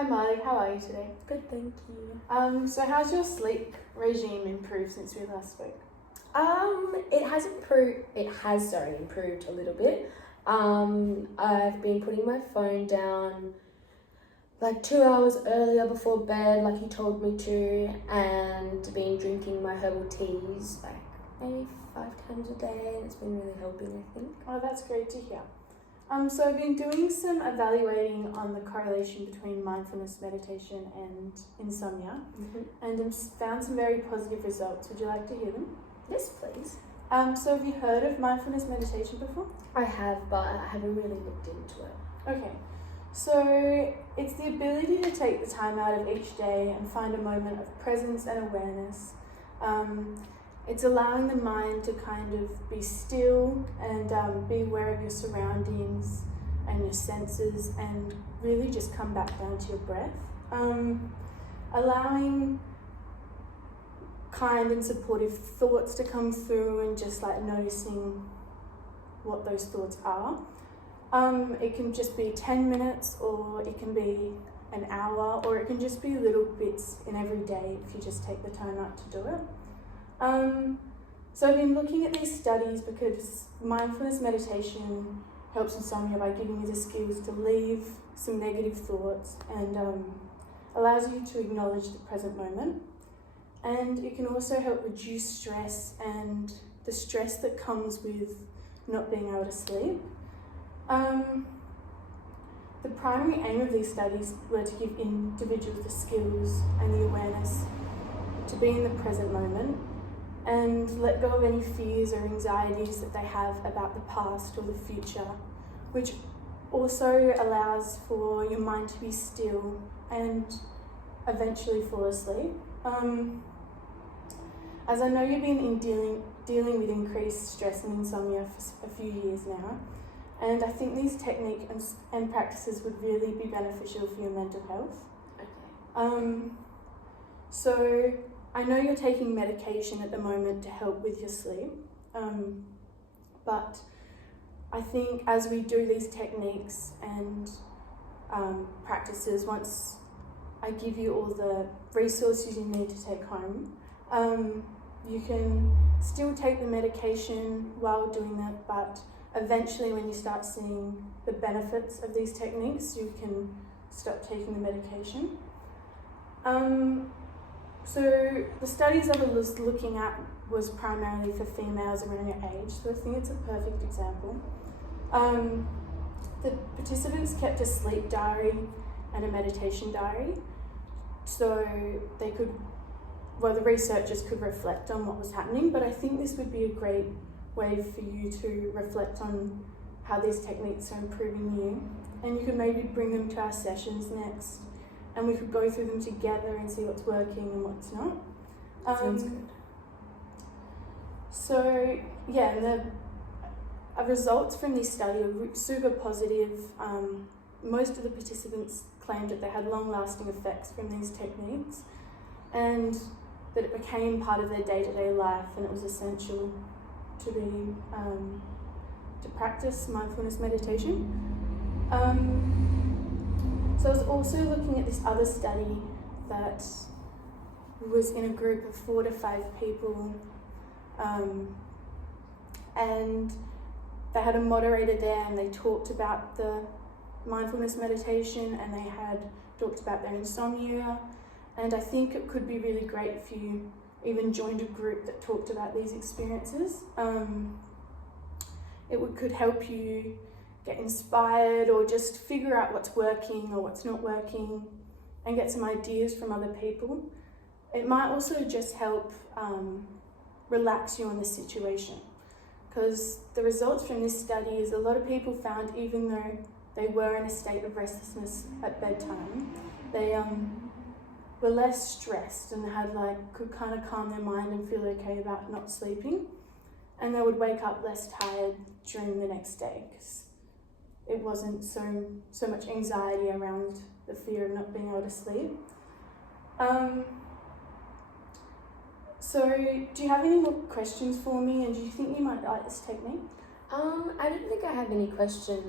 Hi Marley, how are you today? Good, thank you. So how's your sleep regime improved since we last spoke? It has improved. Improved a little bit. I've been putting my phone down like 2 hours earlier before bed, like you told me to, and been drinking my herbal teas like maybe 5 times a day, and it's been really helping, I think. Oh, that's great to hear. So I've been doing some evaluating on the correlation between mindfulness meditation and insomnia, and I've found some very positive results. Would you like to hear them? Yes, please. So have you heard of mindfulness meditation before? I have, but I haven't really looked into it. Okay, so it's the ability to take the time out of each day and find a moment of presence and awareness. It's allowing the mind to kind of be still and be aware of your surroundings and your senses, and really just come back down to your breath. Allowing kind and supportive thoughts to come through and just like noticing what those thoughts are. It can just be 10 minutes, or it can be an hour, or it can just be little bits in every day if you just take the time out to do it. So I've been looking at these studies because mindfulness meditation helps insomnia by giving you the skills to leave some negative thoughts and allows you to acknowledge the present moment. And it can also help reduce stress and the stress that comes with not being able to sleep. The primary aim of these studies were to give individuals the skills and the awareness to be in the present moment and let go of any fears or anxieties that they have about the past or the future, which also allows for your mind to be still and eventually fall asleep. As I know you've been dealing with increased stress and insomnia for a few years now, and I think these techniques and practices would really be beneficial for your mental health. Okay. So I know you're taking medication at the moment to help with your sleep, but I think as we do these techniques and practices, once I give you all the resources you need to take home, you can still take the medication while doing that, but eventually when you start seeing the benefits of these techniques, you can stop taking the medication. So the studies I was looking at was primarily for females around your age, so I think it's a perfect example. The participants kept a sleep diary and a meditation diary, so the researchers could reflect on what was happening, but I think this would be a great way for you to reflect on how these techniques are improving you, and you could maybe bring them to our sessions next, and we could go through them together and see what's working and what's not. Sounds good. So yeah, the results from this study were super positive. Most of the participants claimed that they had long-lasting effects from these techniques, and that it became part of their day-to-day life, and it was essential to practice mindfulness meditation. So I was also looking at this other study that was in a group of 4 to 5 people, and they had a moderator there, and they talked about the mindfulness meditation, and they had talked about their insomnia, and I think it could be really great if you even joined a group that talked about these experiences. It could help you get inspired, or just figure out what's working or what's not working, and get some ideas from other people. It might also just help relax you on the situation, because the results from this study is a lot of people found, even though they were in a state of restlessness at bedtime, they were less stressed and could kind of calm their mind and feel okay about not sleeping, and they would wake up less tired during the next day because it wasn't so much anxiety around the fear of not being able to sleep. So do you have any more questions for me, and do you think you might like this technique? I don't think I have any questions.